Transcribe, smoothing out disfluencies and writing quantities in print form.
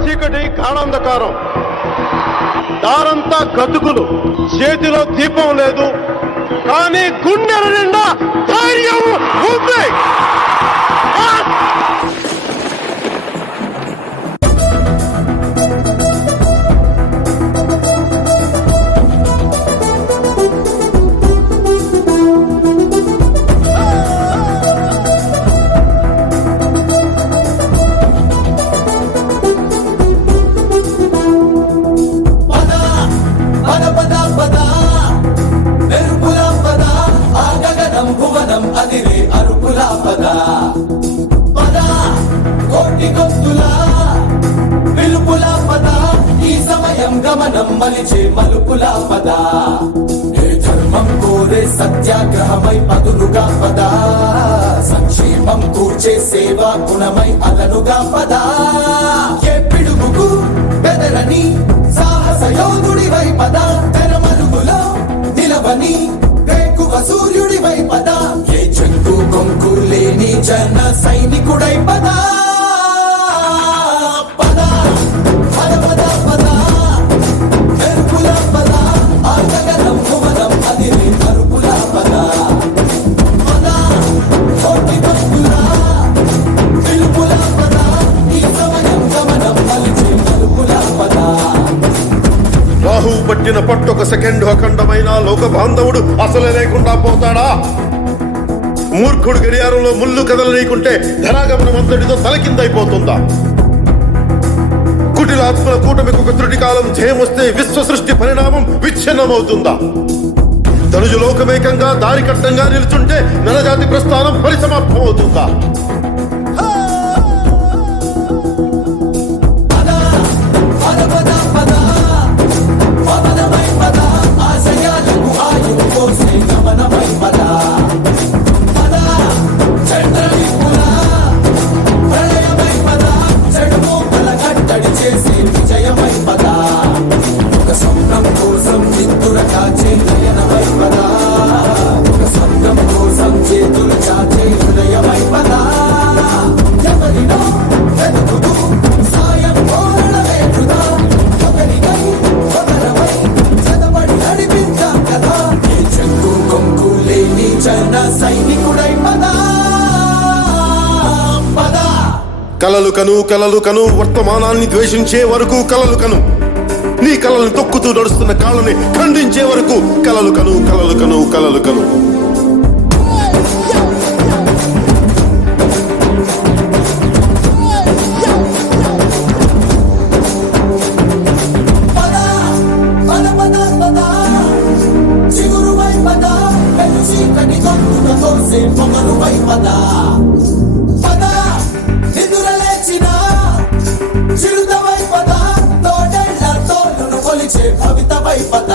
చీకటి గాఢాంధకారం, దారంతా గతుకులు, చేతిలో దీపం లేదు, కానీ గుండెల నిండా ధైర్యం ఉంది. మలిచే మలుపులా పద, ఏ ధర్మం కోరే సత్యాగ్రహమై పదులుగా పద, సంక్షేమం కూర్చే సేవా గుణమై అలనుగా పద, ఏ పిడుగుకు బెదరని సాహస యోధుడివై పద, తెరమలుగులో నిలవని వేకువ సూర్యుడివై పద, ఏ చెంగు కొంకు లేని జన సైనికుడై పద. రాహువు పట్టిన పట్టొక సెకండ్ అఖండమైన లోక బాంధవుడు అసలే లేకుండా పోతాడా? మూర్ఖుడు గడియారంలో ముళ్ళు కదలనీకుంటే ధనాగమనం అంతటితో తలకిందైపోతుందా? కుటిలాత్మల కూటమికి ఒక త్రుటి కాలం జయమొస్తే విశ్వ సృష్టి పరిణామం విచ్ఛిన్నమవుతుందా? ధనుజు లోకమేకంగా దారికట్టంగా నిలుచుంటే నరజాతి ప్రస్థానం పరిసమాప్తమవుతుందా? కలలు కను కలలు కను, వర్తమానాన్ని ద్వేషించే వరకు కలలు కను, నీ కలల్ని తొక్కుతూ నడుస్తున్న కాళ్ళని ఖండించే వరకు కలలు కను కలలు కను కలలు కను. చిరుతవై పద, తోడేళ్ల తోలును కొలిచే భవితవై పద.